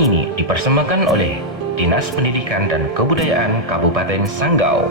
ini dipersembahkan oleh Dinas Pendidikan dan Kebudayaan Kabupaten Sanggau.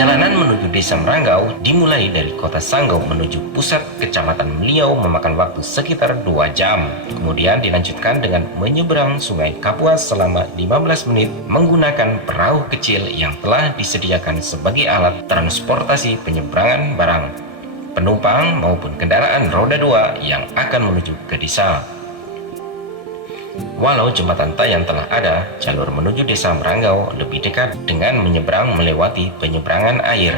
Perjalanan menuju Desa Meranggau dimulai dari Kota Sanggau menuju pusat Kecamatan Meliau memakan waktu sekitar 2 jam. Kemudian dilanjutkan dengan menyeberang Sungai Kapuas selama 15 menit menggunakan perahu kecil yang telah disediakan sebagai alat transportasi penyeberangan barang, penumpang maupun kendaraan roda 2 yang akan menuju ke desa. Walau jembatan Tayang telah ada, jalur menuju Desa Meranggau lebih dekat dengan menyeberang melewati penyeberangan air.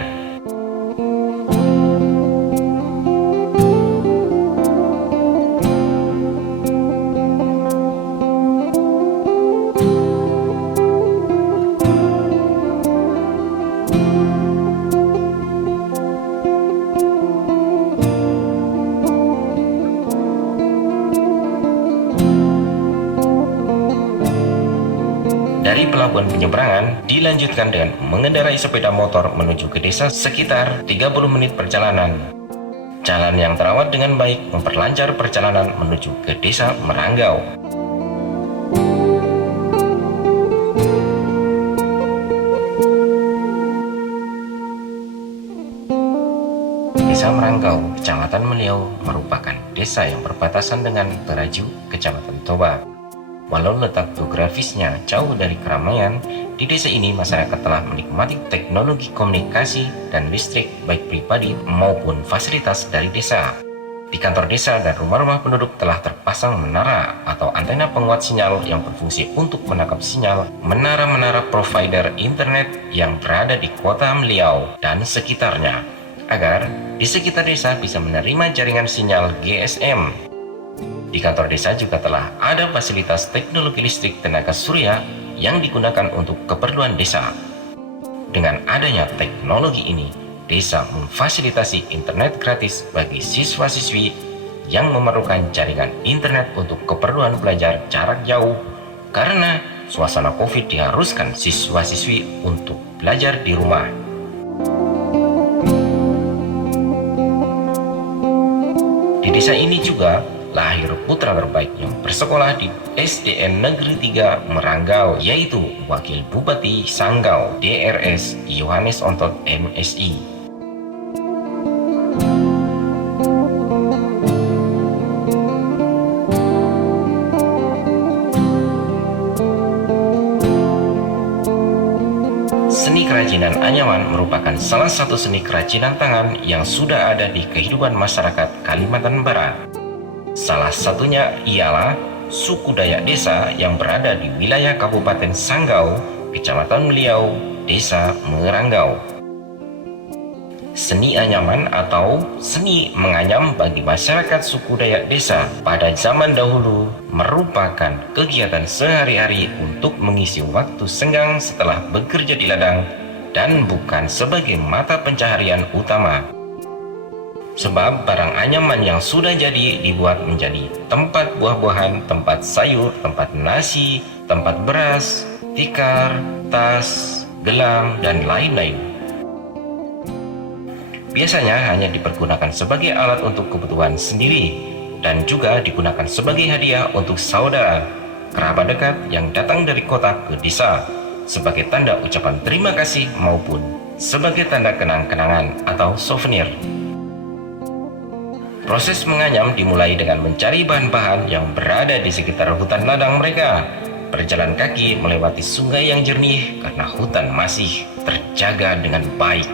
Dari pelabuhan penyeberangan dilanjutkan dengan mengendarai sepeda motor menuju ke desa sekitar 30 menit perjalanan. Jalan yang terawat dengan baik memperlancar perjalanan menuju ke Desa Meranggau. Desa Meranggau, Kecamatan Meliau merupakan desa yang berbatasan dengan Teraju, Kecamatan Toba. Walau letak geografisnya jauh dari keramaian, di desa ini masyarakat telah menikmati teknologi komunikasi dan listrik baik pribadi maupun fasilitas dari desa. Di kantor desa dan rumah-rumah penduduk telah terpasang menara atau antena penguat sinyal yang berfungsi untuk menangkap sinyal menara-menara provider internet yang berada di kota Meliau dan sekitarnya, agar di sekitar desa bisa menerima jaringan sinyal GSM. Di kantor desa juga telah ada fasilitas teknologi listrik tenaga surya yang digunakan untuk keperluan desa. Dengan adanya teknologi ini, desa memfasilitasi internet gratis bagi siswa-siswi yang memerlukan jaringan internet untuk keperluan belajar jarak jauh karena suasana COVID diharuskan siswa-siswi untuk belajar di rumah. Di desa ini juga lahir putra terbaik yang bersekolah di SDN Negeri 3 Meranggau, yaitu Wakil Bupati Sanggau DRS Yohanes Ontot MSI. Seni kerajinan anyaman merupakan salah satu seni kerajinan tangan yang sudah ada di kehidupan masyarakat Kalimantan Barat. Salah satunya ialah suku Dayak Desa yang berada di wilayah Kabupaten Sanggau, Kecamatan Meliau, Desa Meranggau. Seni anyaman atau seni menganyam bagi masyarakat suku Dayak Desa pada zaman dahulu merupakan kegiatan sehari-hari untuk mengisi waktu senggang setelah bekerja di ladang dan bukan sebagai mata pencaharian utama. Sebab barang anyaman yang sudah jadi dibuat menjadi tempat buah-buahan, tempat sayur, tempat nasi, tempat beras, tikar, tas, gelang, dan lain-lain. Biasanya hanya dipergunakan sebagai alat untuk kebutuhan sendiri dan juga digunakan sebagai hadiah untuk saudara, kerabat dekat yang datang dari kota ke desa sebagai tanda ucapan terima kasih maupun sebagai tanda kenang-kenangan atau souvenir. Proses menganyam dimulai dengan mencari bahan-bahan yang berada di sekitar hutan ladang mereka, berjalan kaki melewati sungai yang jernih karena hutan masih terjaga dengan baik.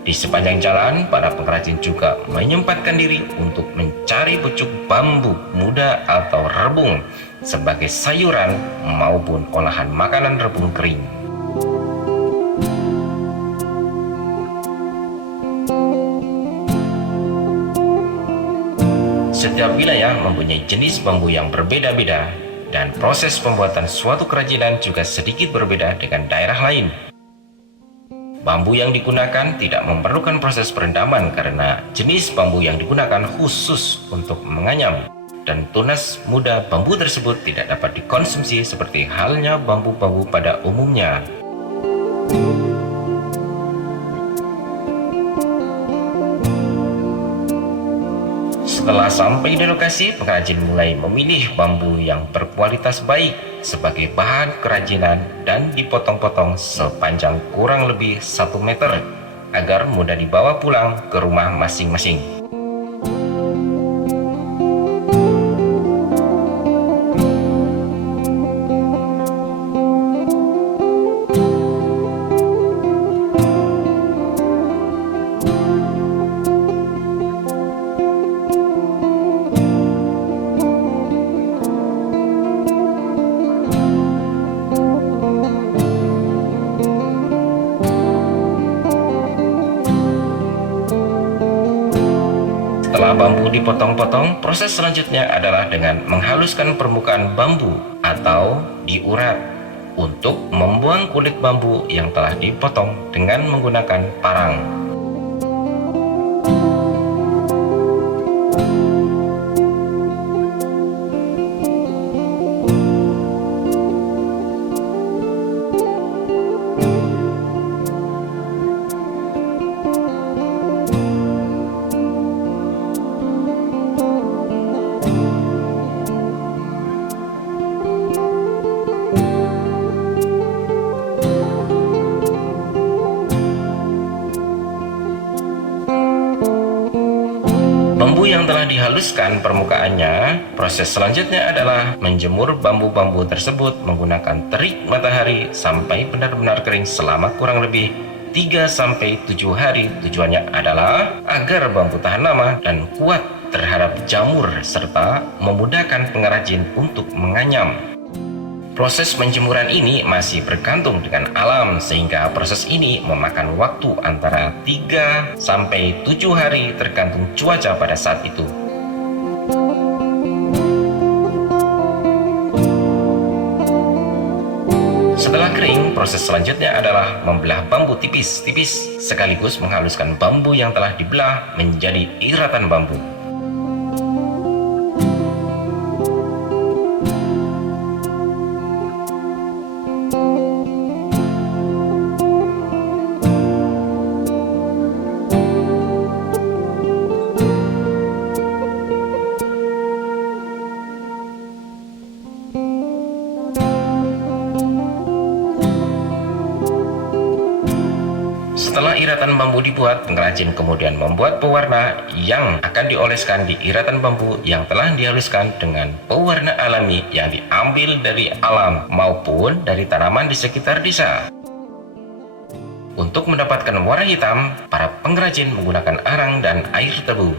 Di sepanjang jalan, para pengrajin juga menyempatkan diri untuk mencari pucuk bambu muda atau rebung sebagai sayuran maupun olahan makanan rebung kering. Setiap wilayah mempunyai jenis bambu yang berbeda-beda, dan proses pembuatan suatu kerajinan juga sedikit berbeda dengan daerah lain. Bambu yang digunakan tidak memerlukan proses perendaman karena jenis bambu yang digunakan khusus untuk menganyam, dan tunas muda bambu tersebut tidak dapat dikonsumsi seperti halnya bambu-bambu pada umumnya. Setelah sampai di lokasi, pengrajin mulai memilih bambu yang berkualitas baik sebagai bahan kerajinan dan dipotong-potong sepanjang kurang lebih 1 meter agar mudah dibawa pulang ke rumah masing-masing. Setelah bambu dipotong-potong, proses selanjutnya adalah dengan menghaluskan permukaan bambu atau diurat untuk membuang kulit bambu yang telah dipotong dengan menggunakan parang. Bambu yang telah dihaluskan permukaannya, proses selanjutnya adalah menjemur bambu-bambu tersebut menggunakan terik matahari sampai benar-benar kering selama kurang lebih 3-7 hari. Tujuannya adalah agar bambu tahan lama dan kuat terhadap jamur serta memudahkan pengrajin untuk menganyam. Proses penjemuran ini masih bergantung dengan alam, sehingga proses ini memakan waktu antara 3-7 hari tergantung cuaca pada saat itu. Setelah kering, proses selanjutnya adalah membelah bambu tipis-tipis sekaligus menghaluskan bambu yang telah dibelah menjadi iratan bambu. Setelah iratan bambu dibuat, pengrajin kemudian membuat pewarna yang akan dioleskan di iratan bambu yang telah dihaluskan dengan pewarna alami yang diambil dari alam maupun dari tanaman di sekitar desa. Untuk mendapatkan warna hitam, para pengrajin menggunakan arang dan air tebu.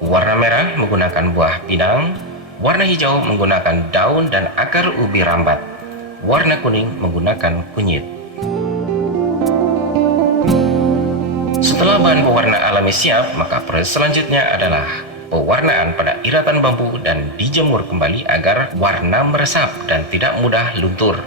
Warna merah menggunakan buah pinang, warna hijau menggunakan daun dan akar ubi rambat, warna kuning menggunakan kunyit. Setelah bahan pewarna alami siap, maka proses selanjutnya adalah pewarnaan pada iratan bambu dan dijemur kembali agar warna meresap dan tidak mudah luntur.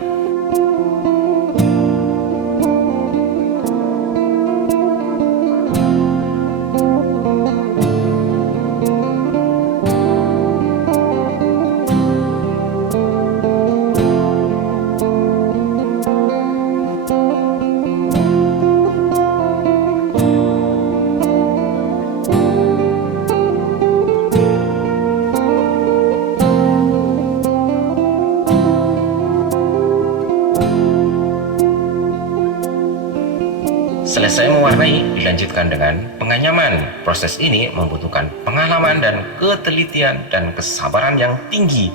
Selesai mewarnai, dilanjutkan dengan penganyaman. Proses ini membutuhkan pengalaman dan ketelitian dan kesabaran yang tinggi.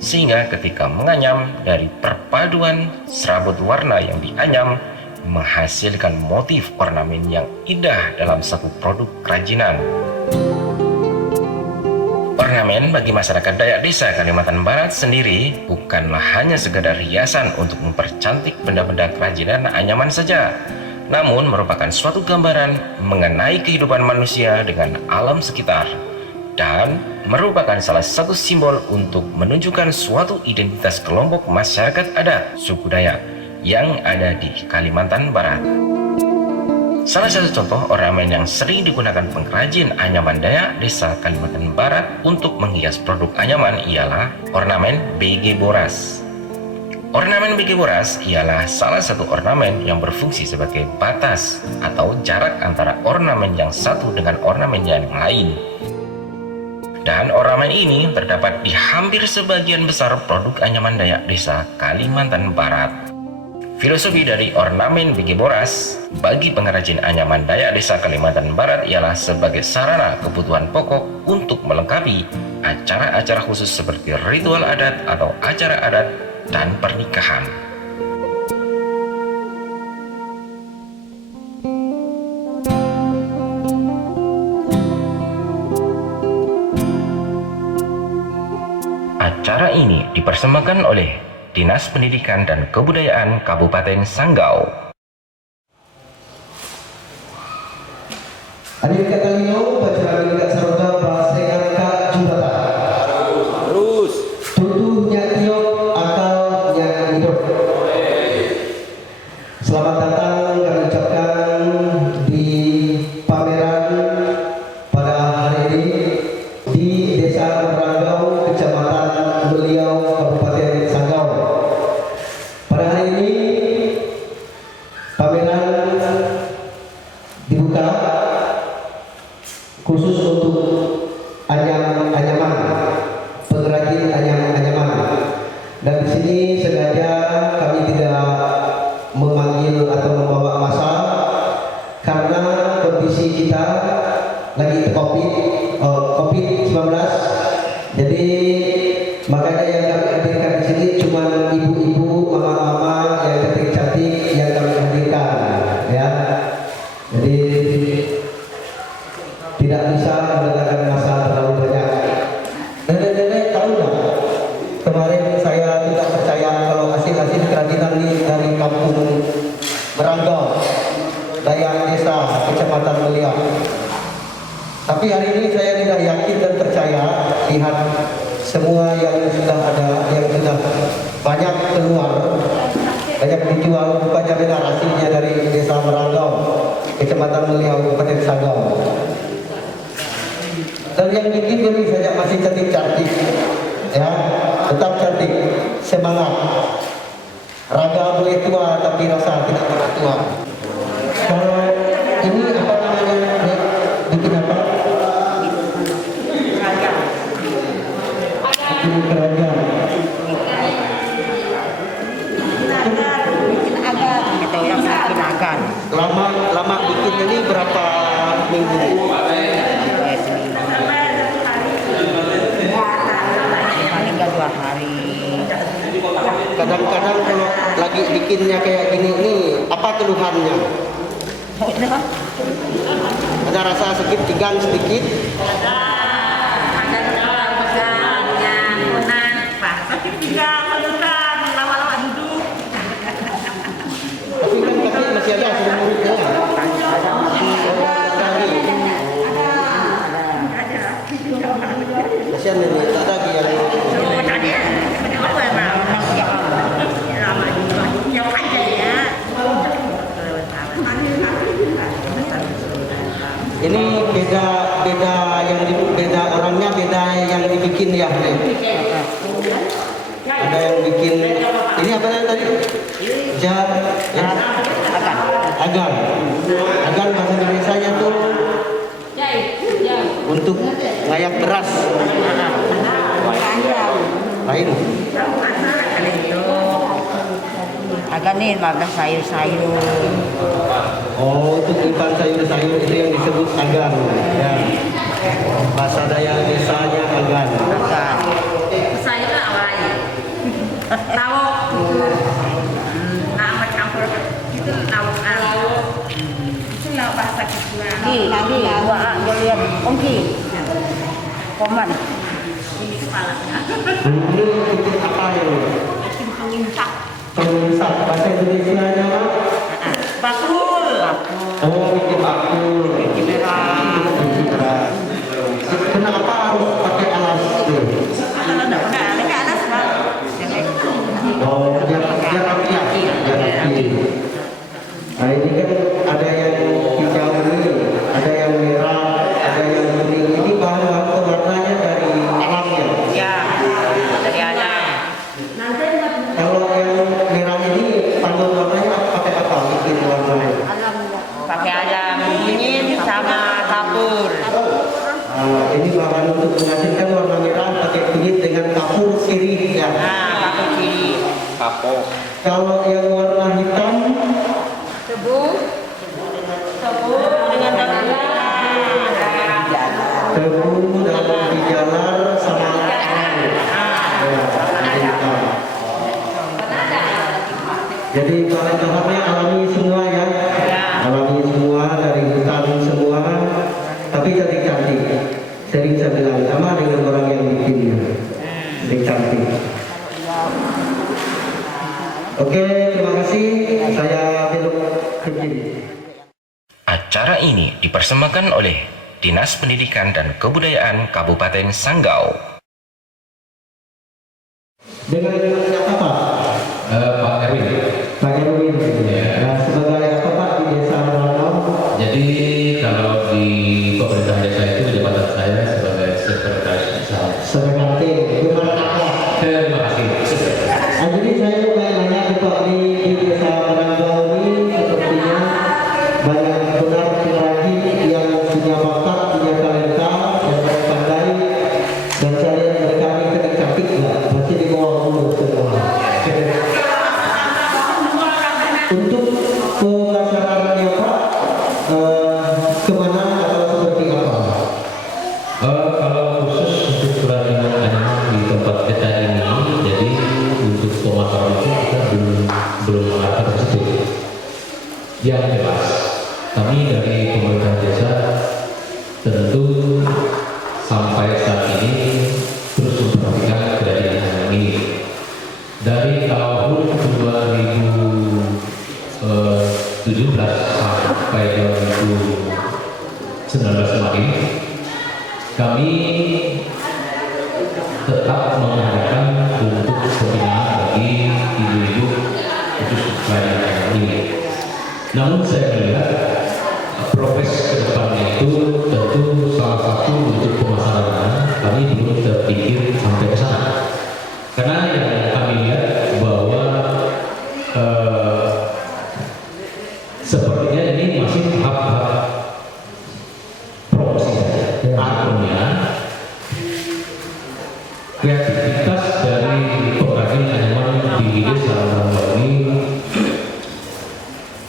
Sehingga ketika menganyam, dari perpaduan serabut warna yang dianyam menghasilkan motif ornamen yang indah dalam satu produk kerajinan. Ornamen bagi masyarakat Dayak Desa Kalimantan Barat sendiri bukanlah hanya sekedar hiasan untuk mempercantik benda-benda kerajinan anyaman saja, namun merupakan suatu gambaran mengenai kehidupan manusia dengan alam sekitar, dan merupakan salah satu simbol untuk menunjukkan suatu identitas kelompok masyarakat adat suku Dayak yang ada di Kalimantan Barat. Salah satu contoh ornamen yang sering digunakan pengrajin anyaman Dayak Desa Kalimantan Barat untuk menghias produk anyaman ialah ornamen BG Boras. Ornamen BG Boras ialah salah satu ornamen yang berfungsi sebagai batas atau jarak antara ornamen yang satu dengan ornamen yang lain. Dan ornamen ini terdapat di hampir sebagian besar produk anyaman Dayak Desa Kalimantan Barat. Filosofi dari ornamen BG Boras bagi pengrajin anyaman Dayak Desa Kalimantan Barat ialah sebagai sarana kebutuhan pokok untuk melengkapi acara-acara khusus seperti ritual adat atau acara adat dan pernikahan. Acara ini dipersembahkan oleh Dinas Pendidikan dan Kebudayaan Kabupaten Sanggau. Adik kata Lino, baca adik saroga bahasa kak jubatan. Terus. Tutuhnya tiok, akalnya hidup. Selamat datang kami ucapkan di pameran pada hari ini di Desa Merangau, Kecamatan Beliau, Kabupaten Sanggau. Pada hari ini pameran dibuka khusus untuk anyaman, pengrajin anyaman. Dan di sini sengaja kami tidak memanggil atau membawa massa karena kondisi kita lagi COVID-19. Jadi makanya yang kami hadirkan di sini cuma ibu-ibu, mama-mama yang cantik-cantik yang kami hadirkan, ya. Jadi tidak bisa mendatangkan masa terlalu banyak. Nenek-nenek tahu nggak? Kemarin saya tidak percaya kalau hasil-hasil kerajinan ini dari kampung Merangau, Dayak Desa Kecamatan Beliau. Tapi hari ini saya tidak yakin dan percaya lihat semua yang sudah ada, yang sudah banyak keluar, banyak dijual, rupanya benar hasilnya dari Desa Merangau, Kecamatan Beliau, Kabupaten Sanggau. Dan yang bikin beri saja masih cantik-cantik, ya, tetap cantik, semangat. Raga boleh tua tapi rasa tidak pernah tua. Kalau ini apa namanya? Bikin apa? Bikin kerajaan. Lama bikin ini berapa minggu? Paling nggak 2 hari. Kadang-kadang kalau lagi bikinnya kayak gini nih, apa keluhannya? Ada rasa sakit pinggang sedikit? Sakit pinggang, penutan, lama-lama duduk. Tapi kan kaki masih ada sudah muridnya. Kasihan ini, tak ada lagi yang ini beda orangnya, beda yang dibikin ya. Ada yang bikin ini apa tadi? Agan bahasa Indonesianya tuh untuk ngayak beras. Lain. Agan nih 15 sayur-sayur. Oh, untuk ikan sayur-sayur itu yang disebut agan. Ya. Bahasa Dayak desanya agan. Sayur awal. Lawak. Nama campur itu lawak. Ki, dua Julian, Ongki, Koman. Ini titik apa ya? Penginsap. Bahasa Indonesia-nya apa? Bakul. Oh, titik bakul. Titik beras. Kenapa harus pakai alas? Kalau enggak ada alas, Bang. Oh, biar rapi ya. Biar rapi. Nah, ini kan ada yang hijau ini, ada yang merah, ada yang kuning. Ini bahan-bahan pewarnanya dari alam ya. Ya, dari alam. Kalau yang merah ini panduan warnanya pakai apa? Bikin warnanya. Pakai alam dingin sama kapur. Ini bahan untuk menghasilkan warna merah pakai kunyit dengan kapur sirih ya. Nah, kapur kiri. Kalau yang warna hitam Tebu dengan daun tebu daun bijalar sama hitam. Jadi bahan-bahannya alami semua ya. Alami semua dari hutan semua. Tapi cantik-cantik. Sering saya bilang sama dengan orang yang bikinnya. Sering cantik. Oke, terima kasih. Saya belok ke kiri. Acara ini dipersembahkan oleh Dinas Pendidikan dan Kebudayaan Kabupaten Sanggau. Dengan siapa Pak? Pak Erwin. Pak Erwin. Nah, sebagai apa Pak di Desa Merangau? Jadi kalau di pemerintahan desa itu jabatan saya sebagai sekretaris desa. Sebagai gimana Pak? Terima kasih. Jadi saya mau nanya Pak di Desa Merangau ini sepertinya banyak benar pengrajin yang punya bakat, punya talenta, yang pandai, dan saya lihat mereka ini cantik-cantik lah, masih di bawah umur semua. Untuk pemasarannya Pak, kemana atau seperti apa? Kalau khusus untuk kerajinan anyaman di tempat kita ini, jadi untuk pemasaran itu kita belum mengarah ke situ. Yang jelas, kami dari pemerintah desa tentu sampai saat ini terus memperhatikan kerajinan anyaman ini. Dari tahun 2017 sampai 2019 kemarin, kami tetap mengadakan untuk pembinaan bagi ibu-ibu khusus kerajinan ini. Namun saya melihat progres ke depannya itu tentu salah satu untuk pemasaran kami belum terpikir sampai ke sana. Karena yang kami lihat bahwa sepertinya ini masih tahap promosi saja. Artinya kreativitas dari pengrajin anyaman di desa Merangau ini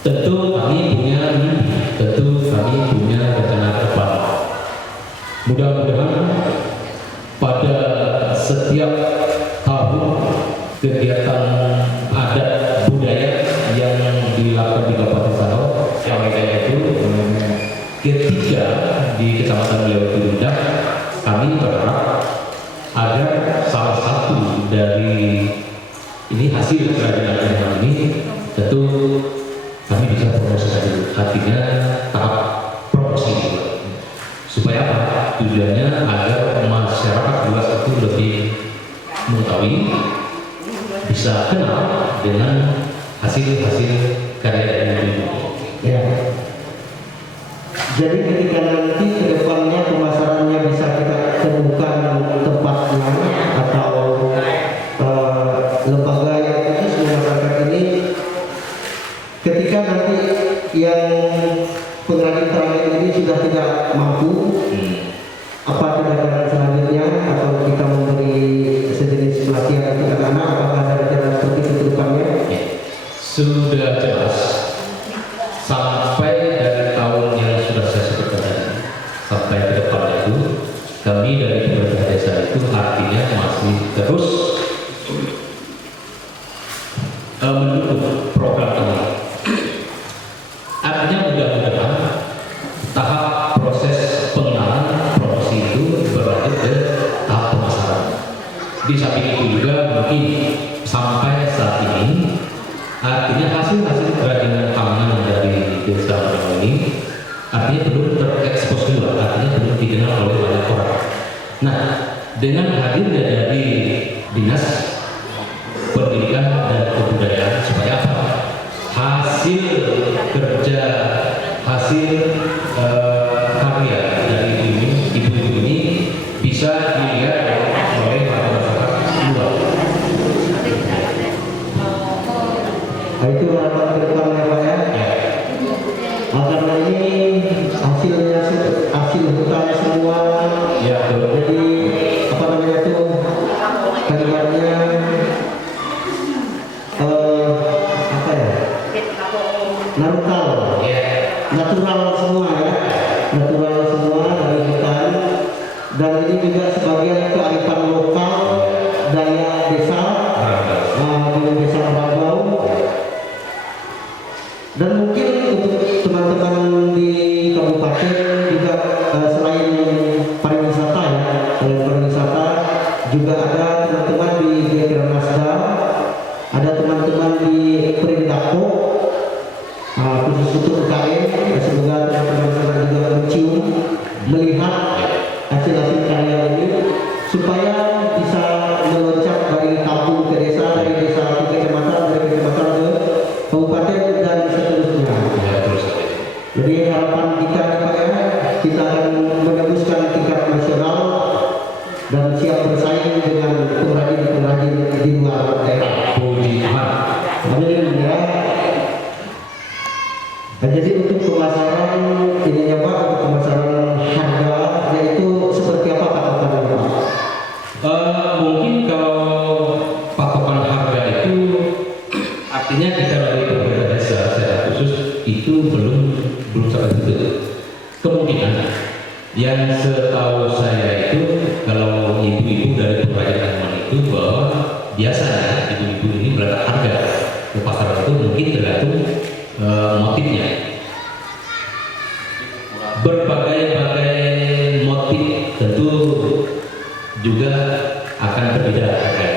tentu kami punya mimpi, tentu kami punya rencana ke depan. Mudah-mudahan pada setiap tahun kegiatan adat budaya yang dilakukan di Kabupaten Sanggau, yang itu ketika di Kecamatan Lewatulundak, kami berharap agar salah satu dari ini hasil kerajinan anyaman ini tentu kami bisa promosikan dulu, artinya tahap promosi dulu. Supaya apa? Tujuannya agar masyarakat luas itu lebih mengetahui, bisa kenal dengan hasil-hasil karya dari ini. Ya. Jadi ketika nanti ke depannya pemasarannya bisa kita temukan tempatnya atau lembaga yang khusus masyarakat ini, ketika nanti yang pengrajin keramik ini sudah tidak mampu, apa tindakan selanjutnya atau kita memberi sejenis pelatihan untuk anak-anak, apakah ada rencana seperti itu ke depannya? Sudah jelas sampai dari tahun yang sudah saya sebutkan tadi sampai ke depan itu kami dari pemerintah desa itu artinya masih terus mendukung program ini. Artinya mudah-mudahan tahap di samping itu juga mungkin sampai saat ini artinya hasil-hasil kerajinan tangan dari desa Merangau ini artinya belum terekspos keluar, artinya belum dikenal oleh banyak orang. Nah, dengan hadirnya dari Dinas Pendidikan dan Kebudayaan supaya apa? Hasil kerja, hasil karya dari ibu-ibu ini bisa dilihat oleh masyarakat luar. Nah, itu harapan ke depan ya Pak ya. Karena ini hasilnya hasil hutan semua. Ya, betul. Jadi apa namanya tuh kalimatnya apa ya? Natural semua ya. Natural semua dari hutan. Dan ini juga sebagian kearifan lokal daya desa, dari desa Merangau. Dan mungkin untuk teman-teman di kabupaten juga selain pariwisata ya, selain pariwisata juga ada teman-teman di Nasda, ada teman-teman di Perindako, khusus untuk UKM. Semoga teman-teman juga mencium, melihat hasil-hasil karya ini supaya bisa meloncat dari kampung ke desa, dari desa ke kecamatan, dari kecamatan ke kabupaten dan seterusnya. Jadi harapan kita nih Pak ya, kita akan menembuskan tingkat nasional dan siap bersaing dengan pengrajin-pengrajin di luar daerah. Puji Tuhan. Amin ya. Nah, jadi untuk pemasaran ininya Pak, untuk pemasaran harga yaitu seperti apa patokannya Pak? Mungkin kalau patokan harga itu artinya kita dari beberapa desa secara khusus itu belum terbentuk. Kemungkinan yang setahu saya itu kalau ibu-ibu dari pengrajin tanaman itu bahwa biasanya ibu-ibu ini meletak harga ke pasar itu mungkin tergantung motifnya. Berbagai-bagai motif tentu juga akan berbeda harga.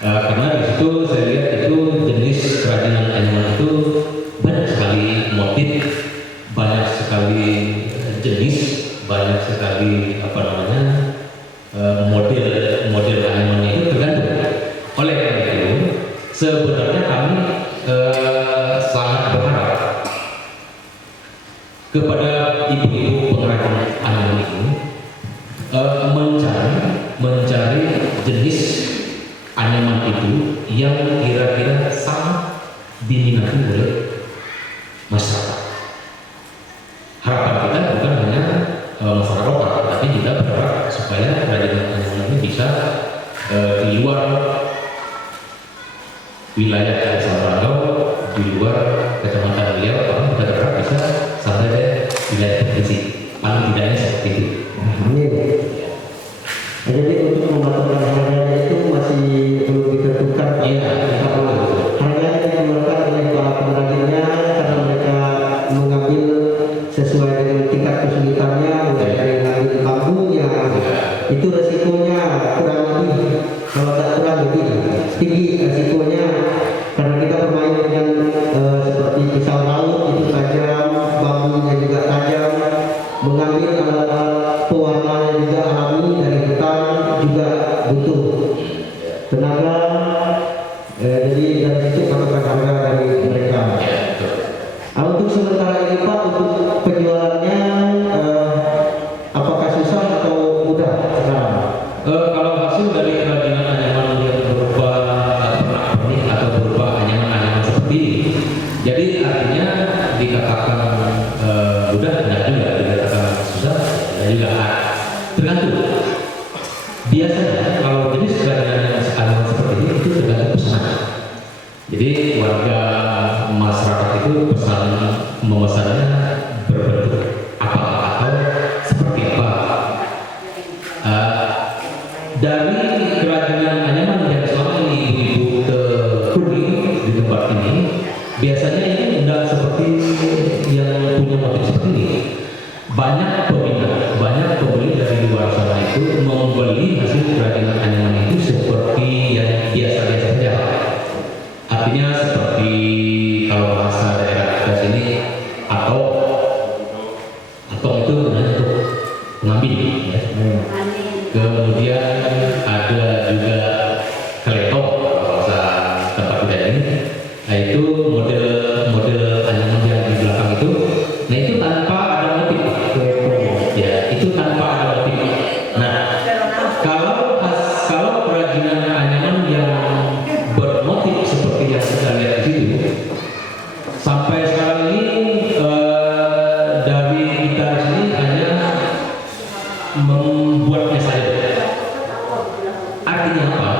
Karena di situ saya lihat itu jenis kerajinan tanaman itu banyak sekali motif, banyak sekali jenis, banyak sekali apa namanya model tanaman itu tergantung. Oleh karena itu sebenarnya kami sangat berharap kepada ibu-ibu pengrajin tanaman ini mencari jenis anyaman itu yang kira-kira sangat diminati oleh masyarakat. Harapan kita bukan hanya masyarakat lokal, tapi kita berharap supaya kerajinan anyaman ini bisa di luar wilayah desa Merangau, di luar kecamatan Riau, kita berharap bisa sampai wilayah provinsi. Paling tidaknya seperti itu. Amin. Nah, jadi untuk mematukan harganya itu masih belum ditentukan. Iya, Harganya dikeluarkan oleh para pengrajinnya karena mereka mengambil sesuai dengan tingkat kesulitannya, mulai dari ngambil bambunya. Itu resikonya kurang lebih, kalau tidak kurang lebih tinggi resikonya karena kita bermain dengan seperti pisau laut itu tajam, bambunya juga tajam, mengambil alat-alat pewarna yang juga alami dari hutan juga butuh tenaga. Jadi dari situ patokan harga dari mereka. Untuk sementara ini Pak, untuk penjualannya apakah susah atau mudah sekarang? Kalau hasil dari kerajinan anyaman yang berupa pernak-pernik atau berupa anyaman-anyaman seperti ini, jadi artinya dikatakan mudah, tidak juga, dikatakan susah, tidak juga. Tergantung. Biasanya kalau jenis kerajinan anyaman seperti ini itu tergantung pesanan. Jadi warga masyarakat itu memesannya berbentuk apa atau seperti apa. Dari kerajinan anyaman yang selama ini ibu-ibu tekuni di tempat ini, biasanya ini tidak seperti yang punya motif seperti ini. Banyak peminat, banyak pembeli dari luar sana itu membeli hasil kerajinan anyaman itu ngambil ya. Kemudian ada juga keletok bahasa tempat budaya ini. Nah, itu model anyaman yang di belakang itu. Nah, itu tanpa ada motif. Ya, itu tanpa ada motif. Nah, kalau kerajinan anyaman yang bermotif seperti yang kita lihat di situ, sampai sekarang ini dari kita di sini hanya membuatnya saja. Artinya apa?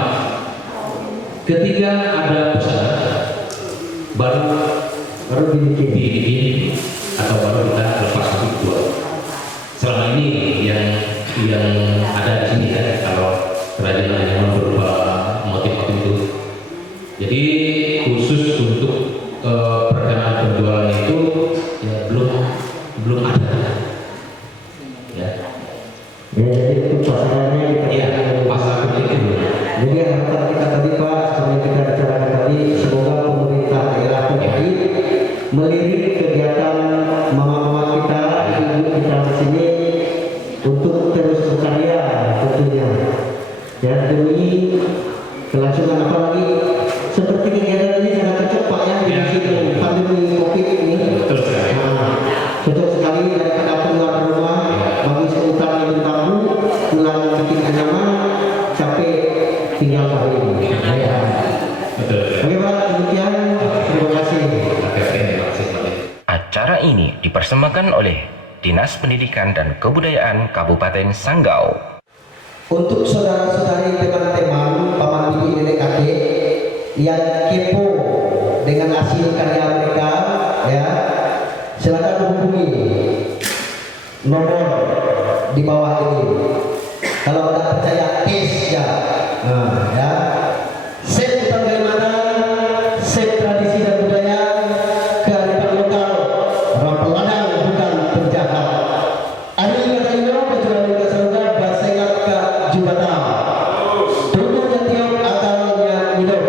Ketika ada pesanan, baru dibikin atau baru kita lepas untuk buat. Selama ini yang ada di sini kan, kalau kerajinan yang berupa motif-motif itu. Jadi khusus untuk perencanaan penjualan itu ya belum ada. Ya. Jadi itu pasarannya Iya, pasar itu belum. Jadi harapan kita tadi Pak, seperti kita bicarakan tadi, semoga pemerintah daerah terkait melirik kegiatan mama-mama kita, ibu kita di sini untuk terus berkarya tentunya. Ya demi kelangsungan apalagi seperti kegiatan ini sangat cocok Pak ya di sini pandemi Covid ini. Betul sekali. Nah, cocok sekali daripada keluar rumah bagi seputar yang tamu pulang bikin anyaman capek tinggal hari ini. Ya. Betul. Oke Pak, demikian terima kasih. Oke, terima kasih Pak. Acara ini dipersembahkan oleh Dinas Pendidikan dan Kebudayaan Kabupaten Sanggau. Untuk saudara-saudari teman-teman paman bibi nenek kakek yang kepo dengan hasil karya mereka, ya silakan hubungi nomor di bawah ini. Kalau tidak percaya tes ya, nah, ya. Set bagaimana set tradisi dan budaya kearifan lokal orang peladang bukan penjahat. Ari kataino kecuali kesaluran basengat ke jubata. Tunggu jatiok akalnya hidup.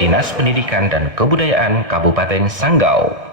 Dinas Pendidikan dan Kebudayaan Kabupaten Sanggau.